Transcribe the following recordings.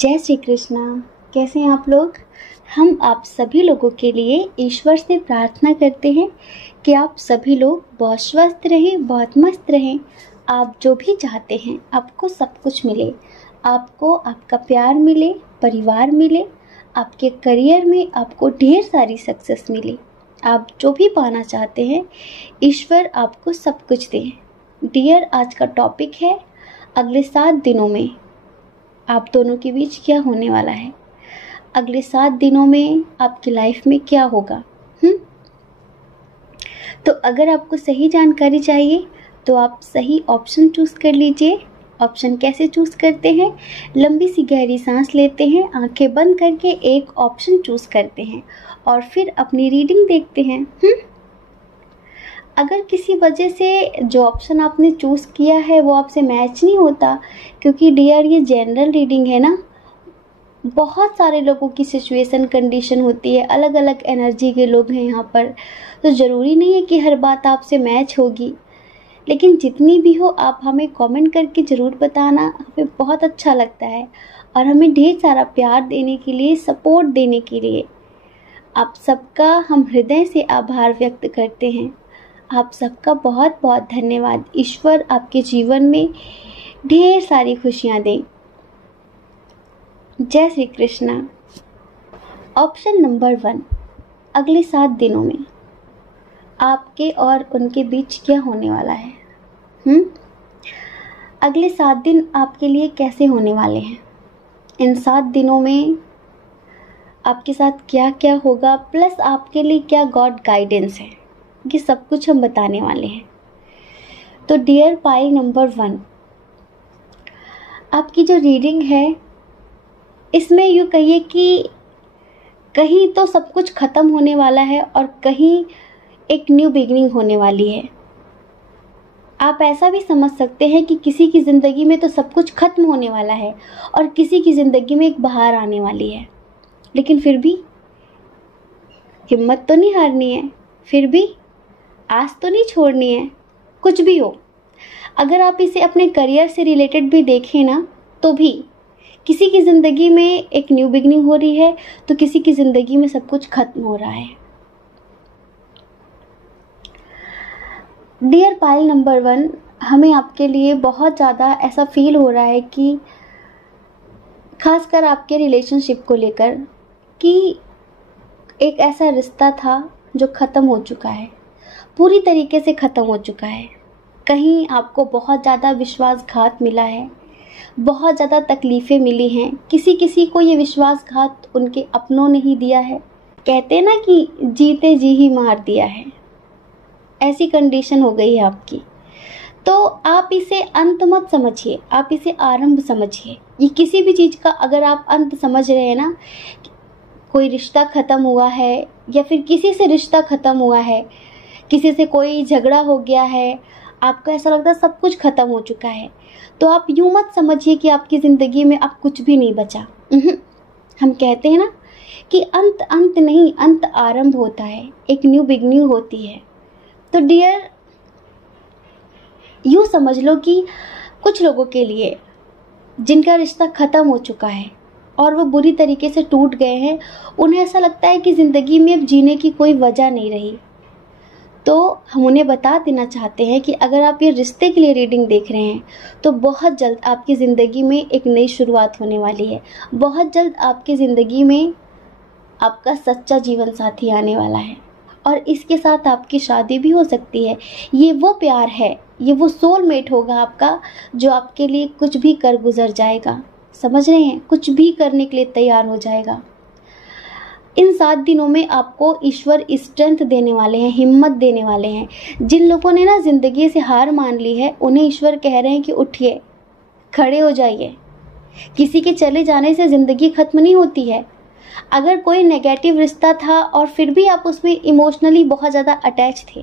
जय श्री कृष्णा। कैसे हैं आप लोग। हम आप सभी लोगों के लिए ईश्वर से प्रार्थना करते हैं कि आप सभी लोग बहुत स्वस्थ रहें, बहुत मस्त रहें। आप जो भी चाहते हैं आपको सब कुछ मिले, आपको आपका प्यार मिले, परिवार मिले, आपके करियर में आपको ढेर सारी सक्सेस मिले। आप जो भी पाना चाहते हैं ईश्वर आपको सब कुछ दे। डियर, आज का टॉपिक है अगले 7 दिनों में आप दोनों के बीच क्या होने वाला है। अगले 7 दिनों में आपकी लाइफ में क्या होगा। तो अगर आपको सही जानकारी चाहिए तो आप सही ऑप्शन चूज़ कर लीजिए। ऑप्शन कैसे चूज़ करते हैं? लंबी सी गहरी सांस लेते हैं, आंखें बंद करके एक ऑप्शन चूज़ करते हैं और फिर अपनी रीडिंग देखते हैं। अगर किसी वजह से जो ऑप्शन आपने चूज़ किया है वो आपसे मैच नहीं होता, क्योंकि डियर ये जनरल रीडिंग है ना, बहुत सारे लोगों की सिचुएशन कंडीशन होती है, अलग अलग एनर्जी के लोग हैं यहाँ पर, तो ज़रूरी नहीं है कि हर बात आपसे मैच होगी। लेकिन जितनी भी हो आप हमें कमेंट करके ज़रूर बताना, हमें बहुत अच्छा लगता है और हमें ढेर सारा प्यार देने के लिए, सपोर्ट देने के लिए आप सबका हम हृदय से आभार व्यक्त करते हैं। आप सबका बहुत बहुत धन्यवाद। ईश्वर आपके जीवन में ढेर सारी खुशियाँ दें। जय श्री कृष्णा। ऑप्शन नंबर 1, अगले 7 दिनों में आपके और उनके बीच क्या होने वाला है। अगले 7 दिन आपके लिए कैसे होने वाले हैं। इन 7 दिनों में आपके साथ क्या क्या होगा, प्लस आपके लिए क्या गॉड गाइडेंस है, ये सब कुछ हम बताने वाले हैं। तो डियर पाइल नंबर 1, आपकी जो रीडिंग है इसमें यूँ कहिए कि कहीं तो सब कुछ ख़त्म होने वाला है और कहीं एक न्यू बिगिनिंग होने वाली है। आप ऐसा भी समझ सकते हैं कि किसी की ज़िंदगी में तो सब कुछ ख़त्म होने वाला है और किसी की ज़िंदगी में एक बहार आने वाली है। लेकिन फिर भी हिम्मत तो नहीं हारनी है, फिर भी आस तो नहीं छोड़नी है। कुछ भी हो, अगर आप इसे अपने करियर से रिलेटेड भी देखें ना, तो भी किसी की ज़िंदगी में एक न्यू बिगनिंग हो रही है तो किसी की ज़िंदगी में सब कुछ खत्म हो रहा है। डियर पाइल नंबर 1, हमें आपके लिए बहुत ज़्यादा ऐसा फील हो रहा है कि खासकर आपके रिलेशनशिप को लेकर, कि एक ऐसा रिश्ता था जो ख़त्म हो चुका है, पूरी तरीके से ख़त्म हो चुका है। कहीं आपको बहुत ज़्यादा विश्वासघात मिला है, बहुत ज़्यादा तकलीफ़ें मिली हैं। किसी किसी को ये विश्वासघात उनके अपनों ने ही दिया है। कहते हैं ना कि जीते जी ही मार दिया है, ऐसी कंडीशन हो गई है आपकी। तो आप इसे अंत मत समझिए, आप इसे आरंभ समझिए। ये किसी भी चीज़ का अगर आप अंत समझ रहे हैं ना, कोई रिश्ता ख़त्म हुआ है या फिर किसी से रिश्ता ख़त्म हुआ है, किसी से कोई झगड़ा हो गया है, आपको ऐसा लगता है सब कुछ ख़त्म हो चुका है, तो आप यूँ मत समझिए कि आपकी ज़िंदगी में अब कुछ भी नहीं बचा। हम कहते हैं ना कि अंत अंत नहीं, अंत आरंभ होता है, एक न्यू बिगनिंग होती है। तो डियर, यूँ समझ लो कि कुछ लोगों के लिए जिनका रिश्ता ख़त्म हो चुका है और वो बुरी तरीके से टूट गए हैं, उन्हें ऐसा लगता है कि ज़िंदगी में अब जीने की कोई वजह नहीं रही। तो हम उन्हें बता देना चाहते हैं कि अगर आप ये रिश्ते के लिए रीडिंग देख रहे हैं तो बहुत जल्द आपकी ज़िंदगी में एक नई शुरुआत होने वाली है। बहुत जल्द आपकी ज़िंदगी में आपका सच्चा जीवन साथी आने वाला है और इसके साथ आपकी शादी भी हो सकती है। ये वो प्यार है, ये वो सोलमेट होगा आपका, जो आपके लिए कुछ भी कर गुजर जाएगा। समझ रहे हैं, कुछ भी करने के लिए तैयार हो जाएगा। इन 7 दिनों में आपको ईश्वर स्ट्रेंथ देने वाले हैं, हिम्मत देने वाले हैं। जिन लोगों ने ना ज़िंदगी से हार मान ली है, उन्हें ईश्वर कह रहे हैं कि उठिए, खड़े हो जाइए। किसी के चले जाने से ज़िंदगी ख़त्म नहीं होती है। अगर कोई नेगेटिव रिश्ता था और फिर भी आप उसमें इमोशनली बहुत ज़्यादा अटैच थे,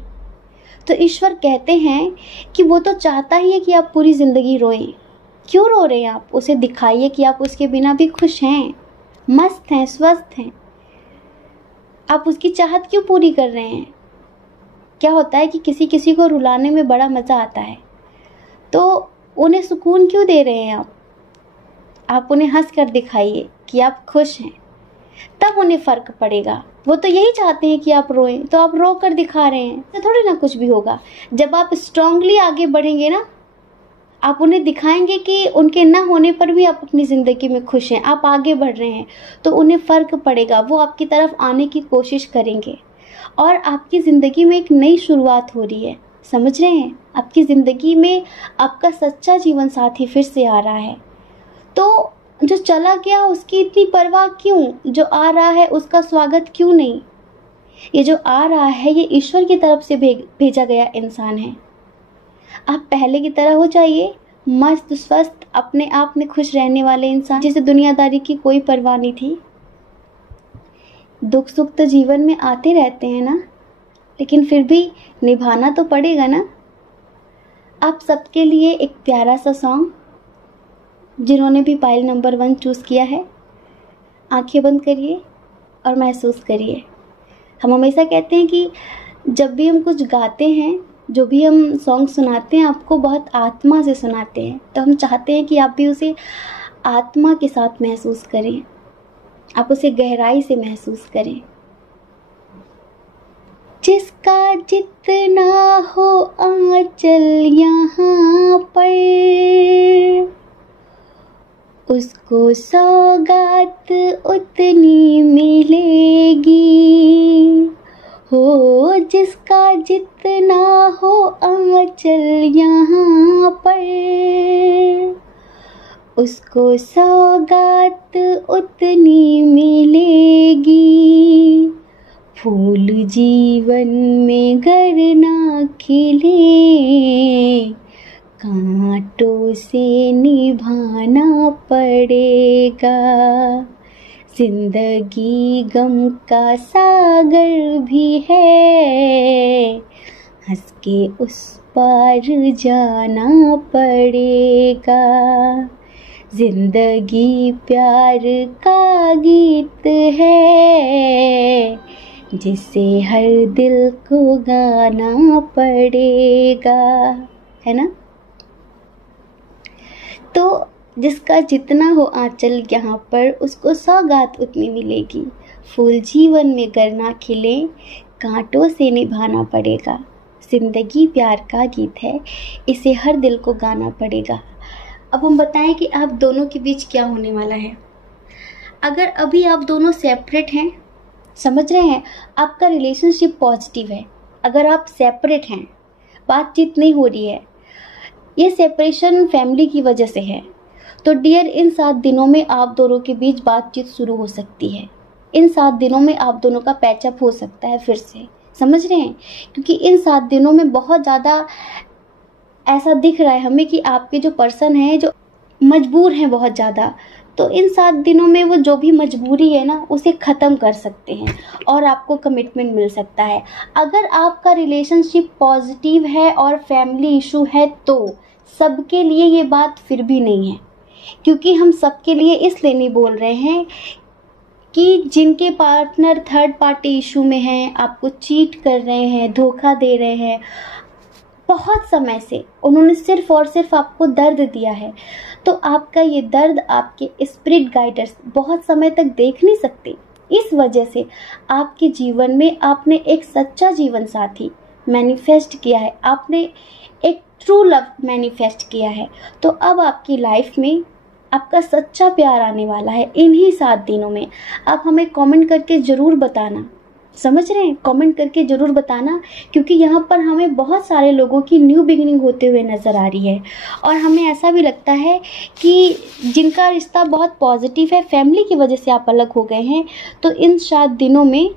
तो ईश्वर कहते हैं कि वो तो चाहता ही है कि आप पूरी ज़िंदगी रोएं। क्यों रो रहे हैं आप? उसे दिखाइए कि आप उसके बिना भी खुश हैं, मस्त हैं, स्वस्थ हैं। आप उसकी चाहत क्यों पूरी कर रहे हैं? क्या होता है कि किसी किसी को रुलाने में बड़ा मज़ा आता है, तो उन्हें सुकून क्यों दे रहे हैं आप? आप उन्हें हंस कर दिखाइए कि आप खुश हैं, तब उन्हें फ़र्क पड़ेगा। वो तो यही चाहते हैं कि आप रोएं, तो आप रो कर दिखा रहे हैं, तो थोड़ी ना कुछ भी होगा। जब आप स्ट्रांगली आगे बढ़ेंगे ना, आप उन्हें दिखाएंगे कि उनके ना होने पर भी आप अपनी ज़िंदगी में खुश हैं, आप आगे बढ़ रहे हैं, तो उन्हें फ़र्क पड़ेगा, वो आपकी तरफ आने की कोशिश करेंगे और आपकी ज़िंदगी में एक नई शुरुआत हो रही है। समझ रहे हैं? आपकी ज़िंदगी में आपका सच्चा जीवन साथी फिर से आ रहा है। तो जो चला गया उसकी इतनी परवाह क्यों? जो आ रहा है उसका स्वागत क्यों नहीं? ये जो आ रहा है ये ईश्वर की तरफ से भेजा गया इंसान है। आप पहले की तरह हो जाइए, मस्त स्वस्थ अपने आप में खुश रहने वाले इंसान, जिसे दुनियादारी की कोई परवाह नहीं थी। दुख सुख तो जीवन में आते रहते हैं ना, लेकिन फिर भी निभाना तो पड़ेगा ना। आप सबके लिए एक प्यारा सा सॉन्ग, जिन्होंने भी पाइल नंबर 1 चूज़ किया है, आंखें बंद करिए और महसूस करिए। हम हमेशा कहते हैं कि जब भी हम कुछ गाते हैं, जो भी हम सॉन्ग सुनाते हैं, आपको बहुत आत्मा से सुनाते हैं, तो हम चाहते हैं कि आप भी उसे आत्मा के साथ महसूस करें, आप उसे गहराई से महसूस करें। जिसका जितना हो आंचल यहाँ पर, उसको सौगात उतनी मिलेगी। हो जिसका जितना हो आंचल यहाँ पर, उसको सौगात उतनी मिलेगी। फूल जीवन में गर ना खिले, कांटों से निभाना पड़ेगा। जिंदगी गम का सागर भी है, हंस के उस पार जाना पड़ेगा। जिंदगी प्यार का गीत है, जिसे हर दिल को गाना पड़ेगा, है ना। तो जिसका जितना हो आंचल यहाँ पर, उसको सौगात उतनी मिलेगी। फूल जीवन में गर ना खिले, कांटों से निभाना पड़ेगा। जिंदगी प्यार का गीत है, इसे हर दिल को गाना पड़ेगा। अब हम बताएं कि आप दोनों के बीच क्या होने वाला है। अगर अभी आप दोनों सेपरेट हैं, समझ रहे हैं, आपका रिलेशनशिप पॉजिटिव है। अगर आप सेपरेट हैं, बातचीत नहीं हो रही है, ये सेपरेशन फैमिली की वजह से है, तो डियर इन 7 दिनों में आप दोनों के बीच बातचीत शुरू हो सकती है। इन 7 दिनों में आप दोनों का पैचअप हो सकता है फिर से। समझ रहे हैं? क्योंकि इन 7 दिनों में बहुत ज़्यादा ऐसा दिख रहा है हमें कि आपके जो पर्सन हैं, जो मजबूर हैं बहुत ज़्यादा, तो इन 7 दिनों में वो जो भी मजबूरी है ना, उसे ख़त्म कर सकते हैं और आपको कमिटमेंट मिल सकता है। अगर आपका रिलेशनशिप पॉजिटिव है और फैमिली इशू है, तो सबके लिए ये बात फिर भी नहीं है, क्योंकि हम सबके लिए इसलिए नहीं बोल रहे हैं कि जिनके पार्टनर थर्ड पार्टी इशू में हैं, आपको चीट कर रहे हैं, धोखा दे रहे हैं, बहुत समय से उन्होंने सिर्फ और सिर्फ आपको दर्द दिया है, तो आपका ये दर्द आपके स्पिरिट गाइडर्स बहुत समय तक देख नहीं सकते। इस वजह से आपके जीवन में आपने एक सच्चा जीवन साथी मैनिफेस्ट किया है, आपने एक ट्रू लव मैनिफेस्ट किया है। तो अब आपकी लाइफ में आपका सच्चा प्यार आने वाला है इन्हीं 7 दिनों में। आप हमें कमेंट करके ज़रूर बताना, समझ रहे हैं, कमेंट करके ज़रूर बताना, क्योंकि यहाँ पर हमें बहुत सारे लोगों की न्यू बिगिनिंग होते हुए नज़र आ रही है और हमें ऐसा भी लगता है कि जिनका रिश्ता बहुत पॉजिटिव है, फैमिली की वजह से आप अलग हो गए हैं, तो इन 7 दिनों में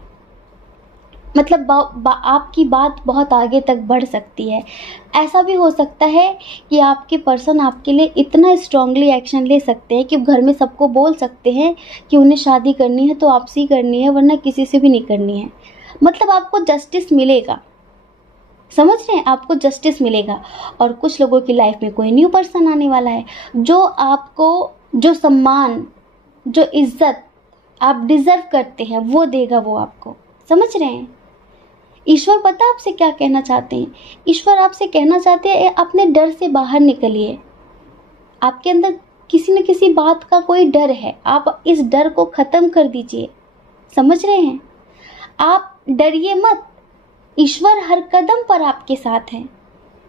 मतलब आपकी बात बहुत आगे तक बढ़ सकती है। ऐसा भी हो सकता है कि आपके पर्सन आपके लिए इतना स्ट्रांगली एक्शन ले सकते हैं कि घर में सबको बोल सकते हैं कि उन्हें शादी करनी है तो आपसे ही करनी है, वरना किसी से भी नहीं करनी है। मतलब आपको जस्टिस मिलेगा, समझ रहे हैं, आपको जस्टिस मिलेगा। और कुछ लोगों की लाइफ में कोई न्यू पर्सन आने वाला है जो आपको जो सम्मान, जो इज्जत आप डिजर्व करते हैं वो देगा, वो आपको। समझ रहे हैं? ईश्वर पता आपसे क्या कहना चाहते हैं? ईश्वर आपसे कहना चाहते हैं अपने डर से बाहर निकलिए। आपके अंदर किसी न किसी बात का कोई डर है, आप इस डर को खत्म कर दीजिए। समझ रहे हैं? आप डरिए मत, ईश्वर हर कदम पर आपके साथ है,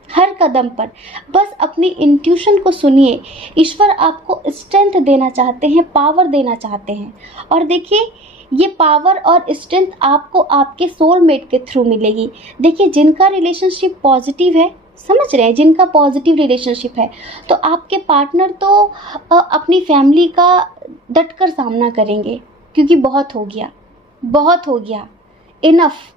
हर कदम पर। बस अपनी इंट्यूशन को सुनिए। ईश्वर आपको स्ट्रेंथ देना चाहते हैं, पावर देना चाहते हैं। और देखिए, ये पावर और स्ट्रेंथ आपको आपके सोलमेट के थ्रू मिलेगी। देखिए, जिनका रिलेशनशिप पॉजिटिव है, समझ रहे हैं, जिनका पॉजिटिव रिलेशनशिप है, तो आपके पार्टनर तो अपनी फैमिली का डटकर सामना करेंगे, क्योंकि बहुत हो गया, बहुत हो गया, इनफ।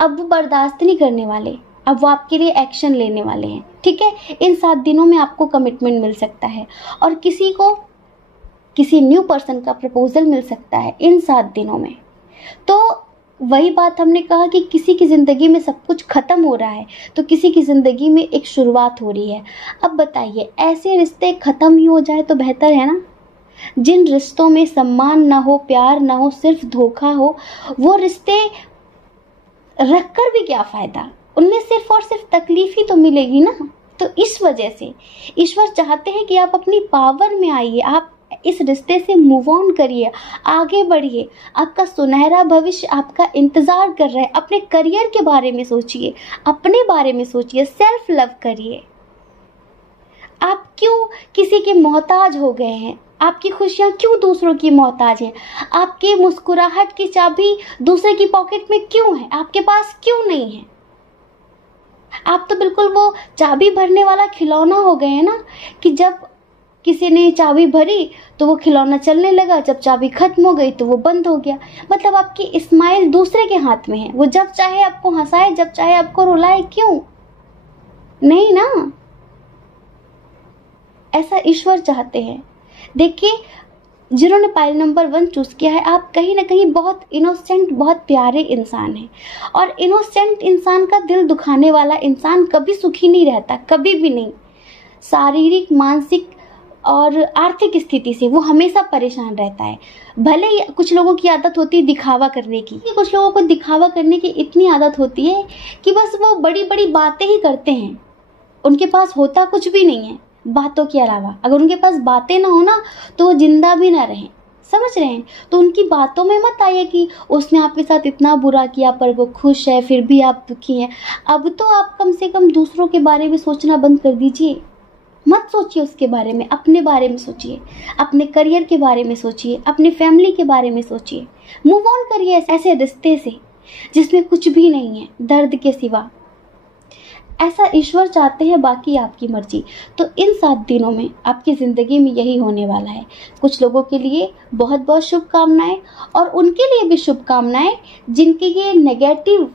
अब वो बर्दाश्त नहीं करने वाले, अब वो आपके लिए एक्शन लेने वाले हैं। ठीक है, इन 7 दिनों में आपको कमिटमेंट मिल सकता है और किसी को किसी न्यू पर्सन का प्रपोजल मिल सकता है इन 7 दिनों में। तो वही बात हमने कहा कि किसी की ज़िंदगी में सब कुछ ख़त्म हो रहा है, तो किसी की ज़िंदगी में एक शुरुआत हो रही है। अब बताइए, ऐसे रिश्ते ख़त्म ही हो जाए तो बेहतर है ना? जिन रिश्तों में सम्मान ना हो, प्यार ना हो, सिर्फ धोखा हो, वो रिश्ते रखकर भी क्या फ़ायदा? उनमें सिर्फ और सिर्फ तकलीफ ही तो मिलेगी ना। तो इस वजह से ईश्वर चाहते हैं कि आप अपनी पावर में आइए, आप इस रिश्ते से मूव ऑन करिए, आगे बढ़िए। आपका सुनहरा भविष्य आपका इंतजार कर रहा है। अपने करियर के बारे में सोचिए, अपने बारे में सोचिए, सेल्फ लव करिए। आप क्यों किसी के मोहताज हो गए हैं? आपकी खुशियां क्यों दूसरों की मोहताज हैं? आपकी मुस्कुराहट की चाबी दूसरे की पॉकेट में क्यों है? आपके पास क्यों नहीं है? आप तो बिल्कुल वो चाबी भरने वाला खिलौना हो गए हैं ना, कि जब किसी ने चाबी भरी तो वो खिलौना चलने लगा, जब चाबी खत्म हो गई तो वो बंद हो गया। मतलब आपकी स्माइल दूसरे के हाथ में है, वो जब चाहे आपको हंसाए, जब चाहे आपको रुलाए। क्यों नहीं ना? ऐसा ईश्वर चाहते हैं। देखिए, जिन्होंने पाइल नंबर 1 चूज किया है, आप कहीं ना कहीं बहुत इनोसेंट, बहुत प्यारे इंसान हैं। और इनोसेंट इंसान का दिल दुखाने वाला इंसान कभी सुखी नहीं रहता, कभी भी नहीं। शारीरिक, मानसिक और आर्थिक स्थिति से वो हमेशा परेशान रहता है। भले ही कुछ लोगों की आदत होती है दिखावा करने की, कुछ लोगों को दिखावा करने की इतनी आदत होती है कि बस वो बड़ी बड़ी बातें ही करते हैं, उनके पास होता कुछ भी नहीं है बातों के अलावा। अगर उनके पास बातें ना हो ना, तो वो जिंदा भी ना रहें। समझ रहे हैं? तो उनकी बातों में मत आइए कि उसने आपके साथ इतना बुरा किया पर वो खुश है, फिर भी आप दुखी हैं। अब तो आप कम से कम दूसरों के बारे में सोचना बंद कर दीजिए। मत सोचिए उसके बारे में, अपने बारे में सोचिए, अपने करियर के बारे में सोचिए, अपने फैमिली के बारे में सोचिए। मूव ऑन करिए ऐसे रिश्ते से जिसमें कुछ भी नहीं है दर्द के सिवा। ऐसा ईश्वर चाहते हैं, बाकी आपकी मर्जी। तो इन 7 दिनों में आपकी ज़िंदगी में यही होने वाला है। कुछ लोगों के लिए बहुत बहुत शुभकामनाएं, और उनके लिए भी शुभकामनाएं जिनके ये नेगेटिव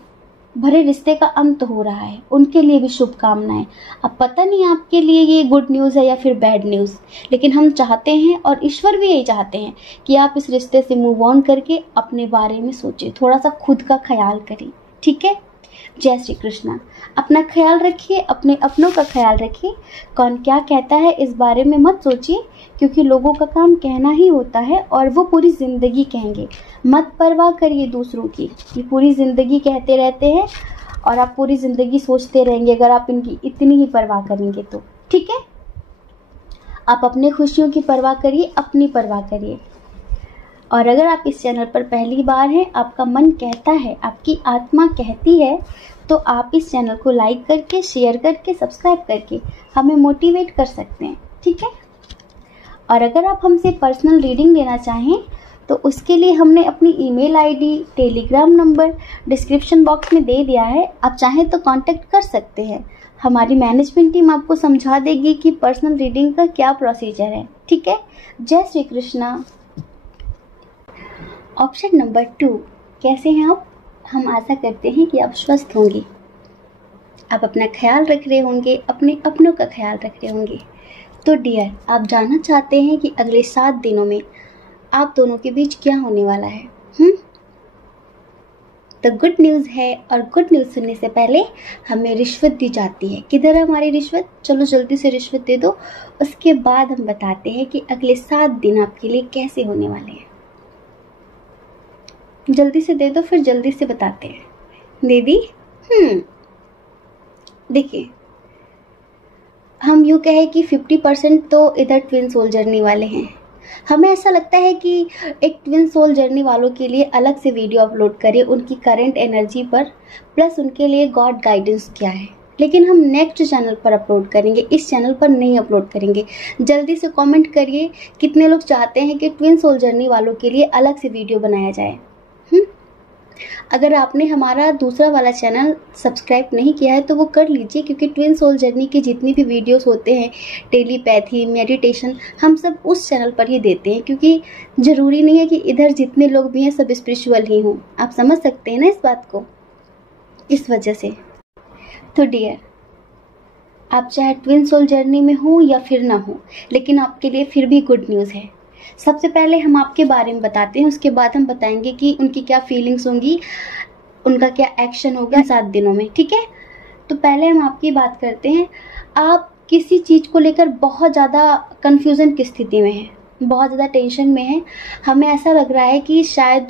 भरे रिश्ते का अंत हो रहा है, उनके लिए भी शुभकामनाएं। अब पता नहीं आपके लिए ये गुड न्यूज़ है या फिर बैड न्यूज़, लेकिन हम चाहते हैं और ईश्वर भी यही चाहते हैं कि आप इस रिश्ते से मूव ऑन करके अपने बारे में सोचें, थोड़ा सा खुद का ख्याल करें। ठीक है? जय श्री कृष्णा। अपना ख्याल रखिए, अपने अपनों का ख्याल रखिए। कौन क्या कहता है इस बारे में मत सोचिए, क्योंकि लोगों का काम कहना ही होता है और वो पूरी ज़िंदगी कहेंगे। मत परवाह करिए दूसरों की, ये पूरी ज़िंदगी कहते रहते हैं और आप पूरी ज़िंदगी सोचते रहेंगे अगर आप इनकी इतनी ही परवाह करेंगे तो। ठीक है? आप अपने खुशियों की परवाह करिए, अपनी परवाह करिए। और अगर आप इस चैनल पर पहली बार हैं, आपका मन कहता है, आपकी आत्मा कहती है, तो आप इस चैनल को लाइक करके, शेयर करके, सब्सक्राइब करके हमें मोटिवेट कर सकते हैं। ठीक है? और अगर आप हमसे पर्सनल रीडिंग लेना चाहें तो उसके लिए हमने अपनी email ID, Telegram number description box में दे दिया है। आप चाहें तो कांटेक्ट कर सकते हैं। हमारी मैनेजमेंट टीम आपको समझा देगी कि पर्सनल रीडिंग का क्या प्रोसीजर है। ठीक है? जय श्री कृष्णा। ऑप्शन नंबर 2, कैसे हैं आप? हम आशा करते हैं कि आप स्वस्थ होंगे, आप अपना ख्याल रख रहे होंगे, अपने अपनों का ख्याल रख रहे होंगे। तो डियर, आप जानना चाहते हैं कि अगले 7 दिनों में आप दोनों के बीच क्या होने वाला है? तो गुड न्यूज़ है, और गुड न्यूज़ सुनने से पहले हमें रिश्वत दी जाती है। किधर है हमारी रिश्वत? चलो जल्दी से रिश्वत दे दो, उसके बाद हम बताते हैं कि अगले 7 दिन आपके लिए कैसे होने वाले हैं। जल्दी से दे दो, फिर जल्दी से बताते हैं। दे दी? देखिए, हम यूँ कहें कि 50% तो इधर ट्विन सोल जर्नी वाले हैं। हमें ऐसा लगता है कि एक ट्विन सोल जर्नी वालों के लिए अलग से वीडियो अपलोड करें उनकी करंट एनर्जी पर, प्लस उनके लिए गॉड गाइडेंस क्या है, लेकिन हम नेक्स्ट चैनल पर अपलोड करेंगे, इस चैनल पर नहीं अपलोड करेंगे। जल्दी से कमेंट करिए कितने लोग चाहते हैं कि ट्विन सोल जर्नी वालों के लिए अलग से वीडियो बनाया जाए। अगर आपने हमारा दूसरा वाला चैनल सब्सक्राइब नहीं किया है तो वो कर लीजिए, क्योंकि ट्विन सोल जर्नी की जितनी भी वीडियोस होते हैं, टेलीपैथी, मेडिटेशन, हम सब उस चैनल पर ही देते हैं, क्योंकि ज़रूरी नहीं है कि इधर जितने लोग भी हैं सब स्पिरिचुअल ही हों। आप समझ सकते हैं ना इस बात को, इस वजह से। तो डियर, आप चाहे ट्विन सोल जर्नी में हो या फिर ना हो, लेकिन आपके लिए फिर भी गुड न्यूज़ है। सबसे पहले हम आपके बारे में बताते हैं, उसके बाद हम बताएंगे कि उनकी क्या फीलिंग्स होंगी, उनका क्या एक्शन होगा 7 दिनों में, ठीक है। तो पहले हम आपकी बात करते हैं। आप किसी चीज़ को लेकर बहुत ज़्यादा कन्फ्यूज़न की स्थिति में हैं, बहुत ज़्यादा टेंशन में हैं। हमें ऐसा लग रहा है कि शायद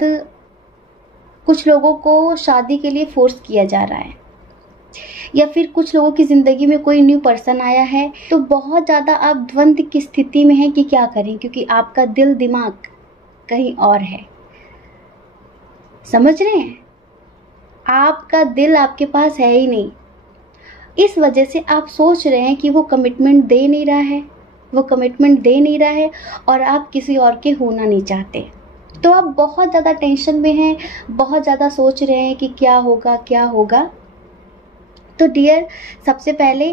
कुछ लोगों को शादी के लिए फोर्स किया जा रहा है, या फिर कुछ लोगों की ज़िंदगी में कोई न्यू पर्सन आया है। तो बहुत ज़्यादा आप द्वंद्व की स्थिति में हैं कि क्या करें, क्योंकि आपका दिल दिमाग कहीं और है। समझ रहे हैं, आपका दिल आपके पास है ही नहीं। इस वजह से आप सोच रहे हैं कि वो कमिटमेंट दे नहीं रहा है, वो कमिटमेंट दे नहीं रहा है, और आप किसी और के होना नहीं चाहते। तो आप बहुत ज़्यादा टेंशन में हैं, बहुत ज़्यादा सोच रहे हैं कि क्या होगा क्या होगा। तो डियर, सबसे पहले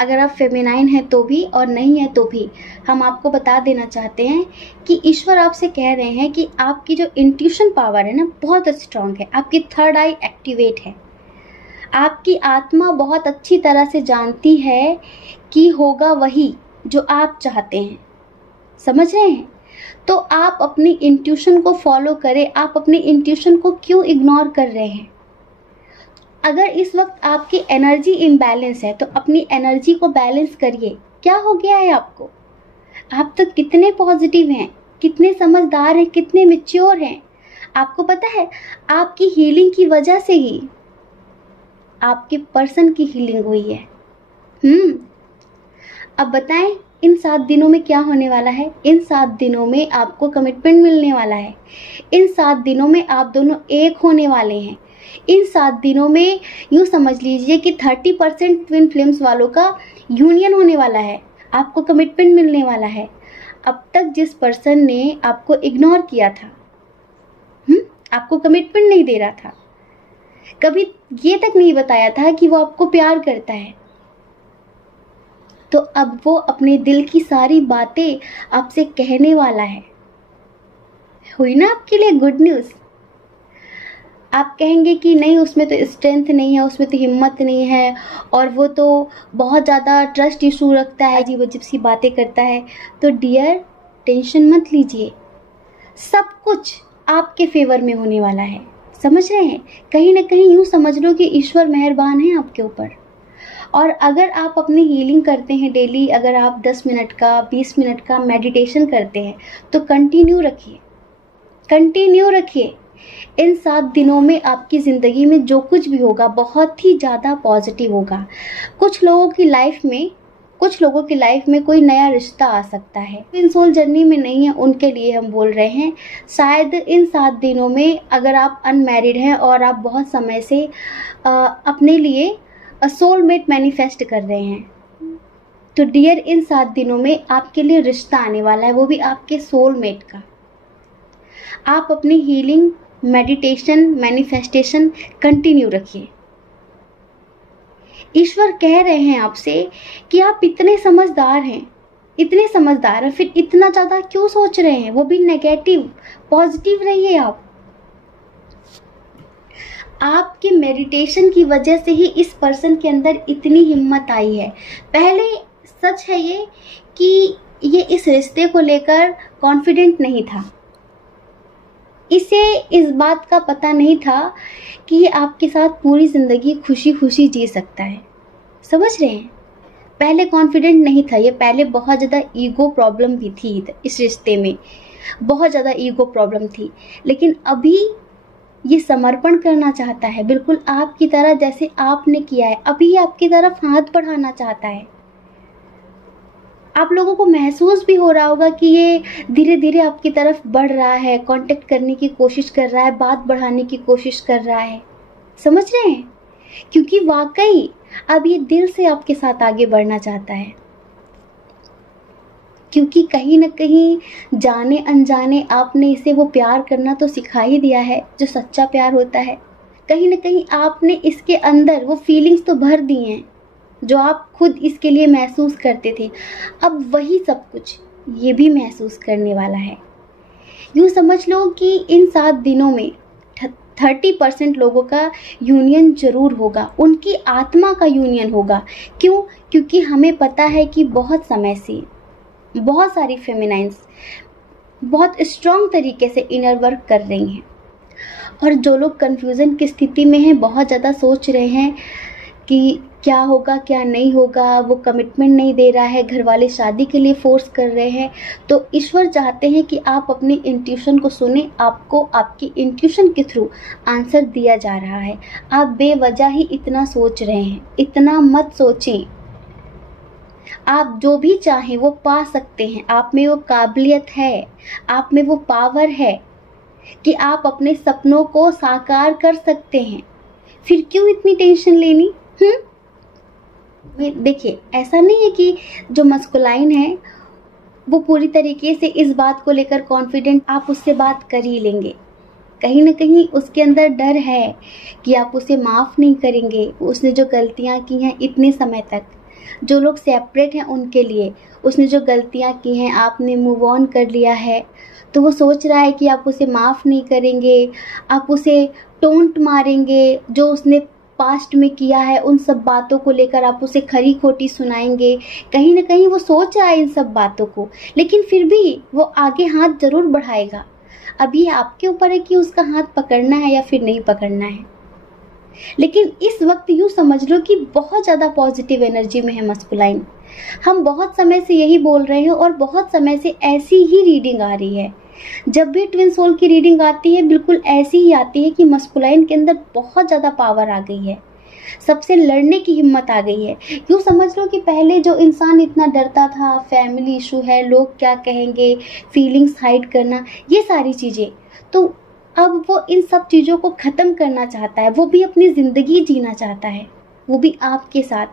अगर आप फेमिनाइन हैं तो भी और नहीं है तो भी हम आपको बता देना चाहते हैं कि ईश्वर आपसे कह रहे हैं कि आपकी जो इंट्यूशन पावर है ना, बहुत स्ट्रांग है। आपकी थर्ड आई एक्टिवेट है। आपकी आत्मा बहुत अच्छी तरह से जानती है कि होगा वही जो आप चाहते हैं। समझ रहे हैं? तो आप अपनी इंट्यूशन को फॉलो करें। आप अपनी इंट्यूशन को क्यों इग्नोर कर रहे हैं? अगर इस वक्त आपकी एनर्जी इम्बैलेंस है तो अपनी एनर्जी को बैलेंस करिए। क्या हो गया है आपको? आप तो कितने पॉजिटिव हैं, कितने समझदार हैं, कितने मैच्योर हैं। आपको पता है, आपकी हीलिंग की वजह से ही आपके पर्सन की हीलिंग हुई है। अब बताएं, इन 7 दिनों में क्या होने वाला है? इन 7 दिनों में आपको कमिटमेंट मिलने वाला है। इन 7 दिनों में आप दोनों एक होने वाले हैं। इन 7 दिनों में यूँ समझ लीजिए कि 30% ट्विन फ्लेम्स वालों का यूनियन होने वाला है। आपको कमिटमेंट मिलने वाला है। अब तक जिस पर्सन ने आपको इग्नोर किया था, आपको कमिटमेंट नहीं दे रहा था, कभी ये तक नहीं बताया था कि वो आपको प्यार करता है, तो अब वो अपने दिल की सारी बातें आपसे कहने वाला है। हुई ना आपके लिए गुड न्यूज़? आप कहेंगे कि नहीं, उसमें तो स्ट्रेंथ नहीं है, उसमें तो हिम्मत नहीं है, और वो तो बहुत ज़्यादा ट्रस्ट इशू रखता है, अजीब अजीब सी बातें करता है। तो डियर, टेंशन मत लीजिए, सब कुछ आपके फेवर में होने वाला है। समझ रहे हैं? कहीं ना कहीं यूँ समझ लो कि ईश्वर मेहरबान है आपके ऊपर। और अगर आप अपनी हीलिंग करते हैं डेली, अगर आप 10 मिनट का 20 मिनट का मेडिटेशन करते हैं तो कंटिन्यू रखिए, कंटिन्यू रखिए। इन 7 दिनों में आपकी ज़िंदगी में जो कुछ भी होगा बहुत ही ज़्यादा पॉजिटिव होगा। कुछ लोगों की लाइफ में कोई नया रिश्ता आ सकता है। ट्विन सोल जर्नी में नहीं है उनके लिए हम बोल रहे हैं। शायद इन 7 दिनों में अगर आप अनमैरिड हैं और आप बहुत समय से अपने लिए सोलमेट मैनिफेस्ट कर रहे हैं, तो डियर, इन 7 दिनों में आपके लिए रिश्ता आने वाला है, वो भी आपके सोलमेट का। आप अपनी हीलिंग, मेडिटेशन, मैनिफेस्टेशन कंटिन्यू रखिए। ईश्वर कह रहे हैं आपसे कि आप इतने समझदार हैं, फिर इतना ज़्यादा क्यों सोच रहे हैं? वो भी नेगेटिव, पॉजिटिव रहिए आप। आपके मेडिटेशन की वजह से ही इस पर्सन के अंदर इतनी हिम्मत आई है। पहले सच है ये कि ये इस रिश्ते को लेकर कॉन्फिडेंट नहीं था। इसे इस बात का पता नहीं था कि ये आपके साथ पूरी ज़िंदगी खुशी खुशी जी सकता है। समझ रहे हैं? पहले कॉन्फिडेंट नहीं था ये। पहले बहुत ज़्यादा ईगो प्रॉब्लम भी थी इस रिश्ते में, बहुत ज़्यादा ईगो प्रॉब्लम थी। लेकिन अभी ये समर्पण करना चाहता है, बिल्कुल आपकी तरह, जैसे आपने किया है। अभी आपकी तरफ हाथ बढ़ाना चाहता है। आप लोगों को महसूस भी हो रहा होगा कि ये धीरे धीरे आपकी तरफ बढ़ रहा है, कांटेक्ट करने की कोशिश कर रहा है, बात बढ़ाने की कोशिश कर रहा है। समझ रहे हैं? क्योंकि वाकई अब ये दिल से आपके साथ आगे बढ़ना चाहता है। क्योंकि कहीं न कहीं जाने अनजाने आपने इसे वो प्यार करना तो सिखा ही दिया है जो सच्चा प्यार होता है। कहीं न कहीं आपने इसके अंदर वो फीलिंग्स तो भर दी हैं जो आप खुद इसके लिए महसूस करते थे। अब वही सब कुछ ये भी महसूस करने वाला है। यूँ समझ लो कि इन 7 दिनों में 30% लोगों का यूनियन जरूर होगा, उनकी आत्मा का यूनियन होगा। क्यों? क्योंकि हमें पता है कि बहुत समय से बहुत सारी फेमिनाइंस बहुत स्ट्रॉन्ग तरीके से इनर वर्क कर रही हैं, और जो लोग कन्फ्यूज़न की स्थिति में हैं, बहुत ज़्यादा सोच रहे हैं कि क्या होगा क्या नहीं होगा, वो कमिटमेंट नहीं दे रहा है, घर वाले शादी के लिए फोर्स कर रहे हैं, तो ईश्वर चाहते हैं कि आप अपनी इंट्यूशन को सुने। आपको आपकी इंट्यूशन के थ्रू आंसर दिया जा रहा है। आप बेवजह ही इतना सोच रहे हैं, इतना मत सोचें। आप जो भी चाहें वो पा सकते हैं। आप में वो काबिलियत है, आप में वो पावर है कि आप अपने सपनों को साकार कर सकते हैं। फिर क्यों इतनी टेंशन लेनी? देखिए, ऐसा नहीं है कि जो मस्कुलाइन है वो पूरी तरीके से इस बात को लेकर कॉन्फिडेंट, आप उससे बात कर ही लेंगे। कहीं ना कहीं उसके अंदर डर है कि आप उसे माफ़ नहीं करेंगे। उसने जो गलतियां की हैं इतने समय तक, जो लोग सेपरेट हैं उनके लिए उसने जो गलतियां की हैं, आपने मूव ऑन कर लिया है, तो वो सोच रहा है कि आप उसे माफ़ नहीं करेंगे, आप उसे टोंट मारेंगे, जो उसने पास्ट में किया है उन सब बातों को लेकर आप उसे खरी खोटी सुनाएंगे। कहीं ना कहीं वो सोच रहा है इन सब बातों को, लेकिन फिर भी वो आगे हाथ जरूर बढ़ाएगा। अब ये आपके ऊपर है कि उसका हाथ पकड़ना है या फिर नहीं पकड़ना है। लेकिन इस वक्त यूँ समझ लो कि बहुत ज़्यादा पॉजिटिव एनर्जी में है मस्कुलाइन। हम बहुत समय से यही बोल रहे हैं और बहुत समय से ऐसी ही रीडिंग आ रही है। जब भी ट्विन सोल की रीडिंग आती है बिल्कुल ऐसी ही आती है कि मस्कुलाइन के अंदर बहुत ज़्यादा पावर आ गई है, सबसे लड़ने की हिम्मत आ गई है। यूँ समझ लो कि पहले जो इंसान इतना डरता था, फैमिली इशू है, लोग क्या कहेंगे, फीलिंग्स हाइड करना, ये सारी चीज़ें, तो अब वो इन सब चीज़ों को ख़त्म करना चाहता है। वो भी अपनी ज़िंदगी जीना चाहता है, वो भी आपके साथ।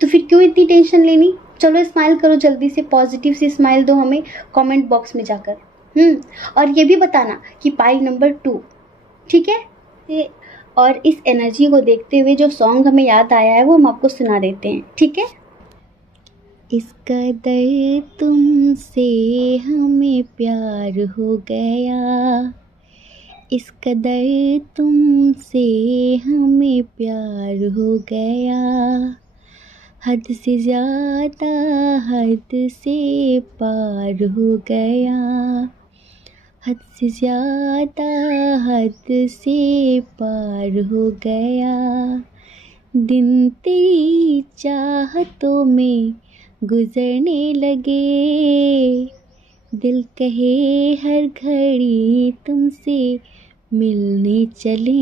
तो फिर क्यों इतनी टेंशन लेनी? चलो स्माइल करो, जल्दी से पॉजिटिव सी स्माइल दो हमें कमेंट बॉक्स में जाकर। और ये भी बताना कि पाइल नंबर 2, ठीक है? और इस एनर्जी को देखते हुए जो सॉन्ग हमें याद आया है वो हम आपको सुना देते हैं, ठीक है? इस कदर तुमसे हमें प्यार हो गया, इस कदर तुमसे हमें प्यार हो गया, हद से ज़्यादा हद से पार हो गया, हद से ज़्यादा हद से पार हो गया, दिन तेरी चाहतों में गुजरने लगे, दिल कहे हर घड़ी तुमसे मिलने चले,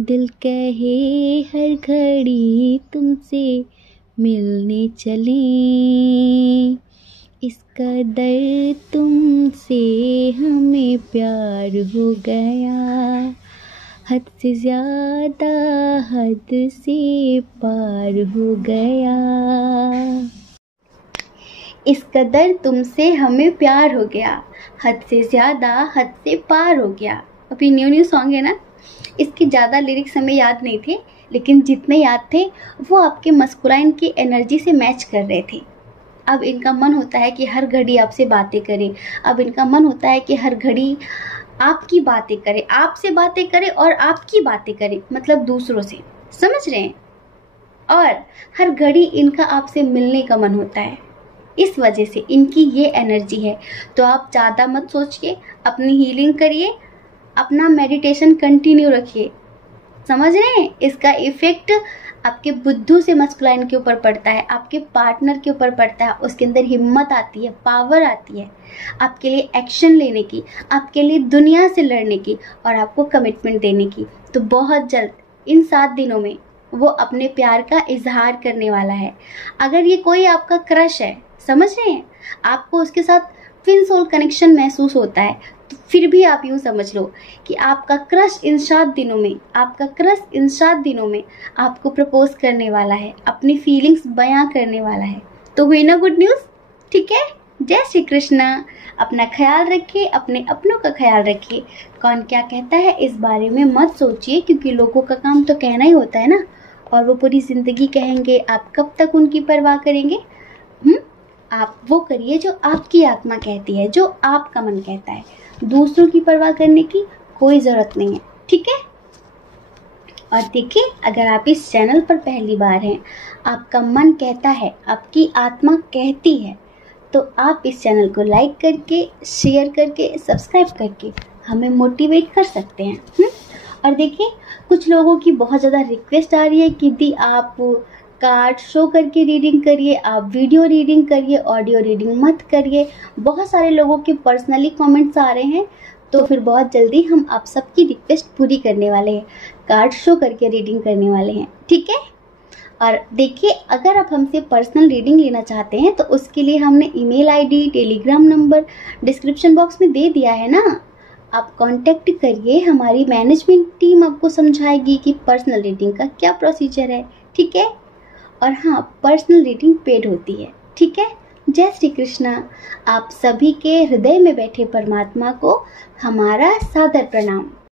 दिल कहे हर घड़ी तुमसे मिलने चले, इस कदर तुमसे हमें प्यार हो गया, हद से ज़्यादा हद से पार हो गया। इस कदर तुमसे हमें प्यार हो गया, हद से ज़्यादा हद से पार हो गया। अभी न्यू सॉन्ग है ना, इसके ज़्यादा लिरिक्स हमें याद नहीं थे, लेकिन जितने याद थे वो आपके मस्कुलाइन की एनर्जी से मैच कर रहे थे। अब इनका मन होता है कि हर घड़ी आपसे बातें करें, अब इनका मन होता है कि हर घड़ी आपकी बातें करें, आपसे बातें करें और आपकी बातें करें, मतलब दूसरों से, समझ रहे हैं? और हर घड़ी इनका आपसे मिलने का मन होता है, इस वजह से इनकी ये एनर्जी है। तो आप ज़्यादा मत सोचिए, अपनी हीलिंग करिए, अपना मेडिटेशन कंटिन्यू रखिए। समझ रहे हैं? इसका इफेक्ट आपके बुद्धू से मस्कुलाइन के ऊपर पड़ता है, आपके पार्टनर के ऊपर पड़ता है। उसके अंदर हिम्मत आती है, पावर आती है आपके लिए एक्शन लेने की, आपके लिए दुनिया से लड़ने की और आपको कमिटमेंट देने की। तो बहुत जल्द इन 7 दिनों में वो अपने प्यार का इजहार करने वाला है। अगर ये कोई आपका क्रश है, समझ रहे हैं, आपको उसके साथ ट्विन सोल कनेक्शन महसूस होता है, तो फिर भी आप यूँ समझ लो कि आपका क्रश इन 7 दिनों में आपको प्रपोज करने वाला है, अपनी फीलिंग्स बयां करने वाला है। तो हुई ना गुड न्यूज़? ठीक है, जय श्री कृष्णा। अपना ख्याल रखिए, अपने अपनों का ख्याल रखिए। कौन क्या कहता है इस बारे में मत सोचिए, क्योंकि लोगों का काम तो कहना ही होता है ना, और वो पूरी ज़िंदगी कहेंगे, आप कब तक उनकी परवाह करेंगे? आप वो करिए जो आपकी आत्मा कहती है, जो आपका मन कहता है। दूसरों की परवाह करने की कोई ज़रूरत नहीं है, ठीक है? और देखिए, अगर आप इस चैनल पर पहली बार हैं, आपका मन कहता है, आपकी आत्मा कहती है, तो आप इस चैनल को लाइक करके, शेयर करके, सब्सक्राइब करके हमें मोटिवेट कर सकते हैं। और देखिए, कुछ लोगों की बहुत ज़्यादा रिक्वेस्ट आ रही है कि दी आप कार्ड शो करके रीडिंग करिए, आप वीडियो रीडिंग करिए, ऑडियो रीडिंग मत करिए। बहुत सारे लोगों के पर्सनली कमेंट्स आ रहे हैं, तो फिर बहुत जल्दी हम आप सबकी रिक्वेस्ट पूरी करने वाले हैं, कार्ड शो करके रीडिंग करने वाले हैं, ठीक है? और देखिए, अगर आप हमसे पर्सनल रीडिंग लेना चाहते हैं तो उसके लिए हमने email ID, Telegram number description box में दे दिया है ना। आप कांटेक्ट करिए, हमारी मैनेजमेंट टीम आपको समझाएगी कि पर्सनल रीडिंग का क्या प्रोसीजर है, ठीक है? और हाँ, पर्सनल रीडिंग पेड होती है, ठीक है? जय श्री कृष्णा। आप सभी के हृदय में बैठे परमात्मा को हमारा सादर प्रणाम।